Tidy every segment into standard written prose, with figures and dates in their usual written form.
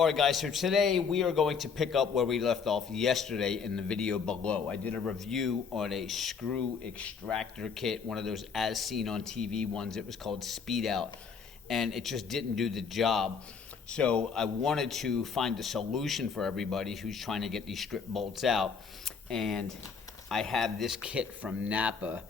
Alright guys, so today we are going to pick up where we left off yesterday in the video below. I did a review on a screw extractor kit, one of those as seen on TV ones. It was called SpeedOut, and it just didn't do the job. So I wanted to find a solution for everybody who's trying to get these strip bolts out, and I have this kit from Napa.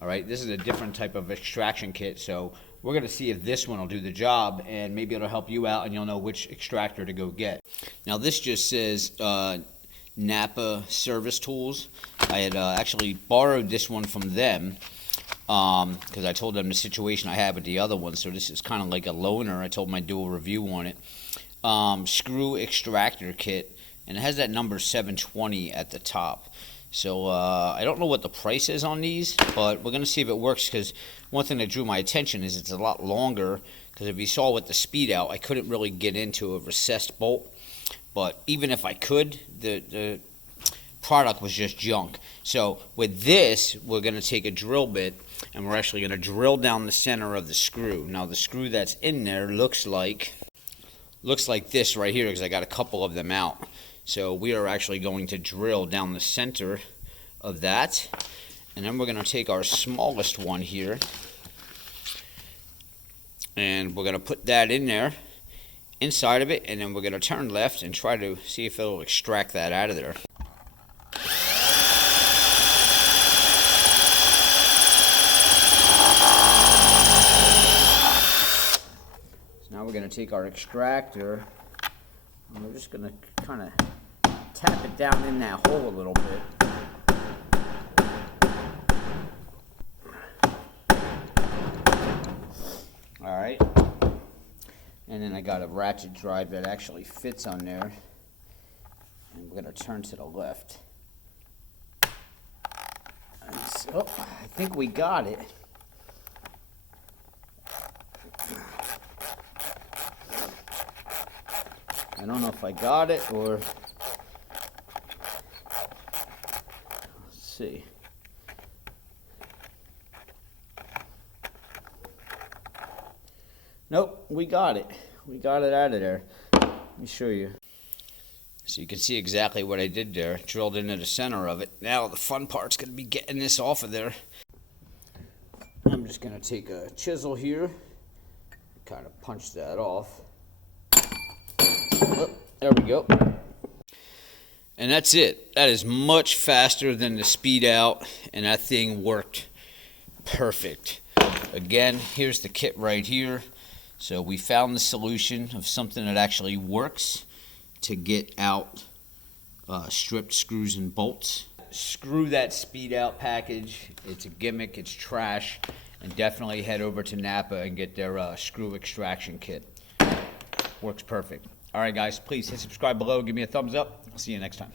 Alright, this is a different type of extraction kit, so we're going to see if this one will do the job, and maybe it'll help you out and you'll know which extractor to go get. Now this just says Napa Service Tools. I had actually borrowed this one from them because I told them the situation I had with the other one, so this is kind of like a loaner. I told them I'd do a review on it. Screw extractor kit, and it has that number 720 at the top. So I don't know what the price is on these, but we're going to see if it works, because one thing that drew my attention is it's a lot longer, because if you saw with the SpeedOut, I couldn't really get into a recessed bolt. But even if I could, the product was just junk. So with this, we're going to take a drill bit, and we're actually going to drill down the center of the screw. Now the screw that's in there looks like this right here, because I got a couple of them out. So we are actually going to drill down the center of that, and then we're going to take our smallest one here, and we're going to put that in there, inside of it, and then we're going to turn left and try to see if it'll extract that out of there. So now we're going to take our extractor, and we're just going to kind of tap it down in that hole a little bit. Alright. And then I got a ratchet drive that actually fits on there. And we're going to turn to the left. And so, I think we got it. I don't know if I got it or... Let's see. Nope, we got it. We got it out of there. Let me show you. So you can see exactly what I did there. Drilled into the center of it. Now the fun part's going to be getting this off of there. I'm just going to take a chisel here. Kind of punch that off. Oh, there we go. And that's it. That is much faster than the SpeedOut, and that thing worked perfect. Again, here's the kit right here. So we found the solution of something that actually works to get out stripped screws and bolts. Screw that SpeedOut package. It's a gimmick, it's trash, and definitely head over to Napa and get their screw extraction kit. Works perfect. Alright guys, please hit subscribe below, give me a thumbs up. I'll see you next time.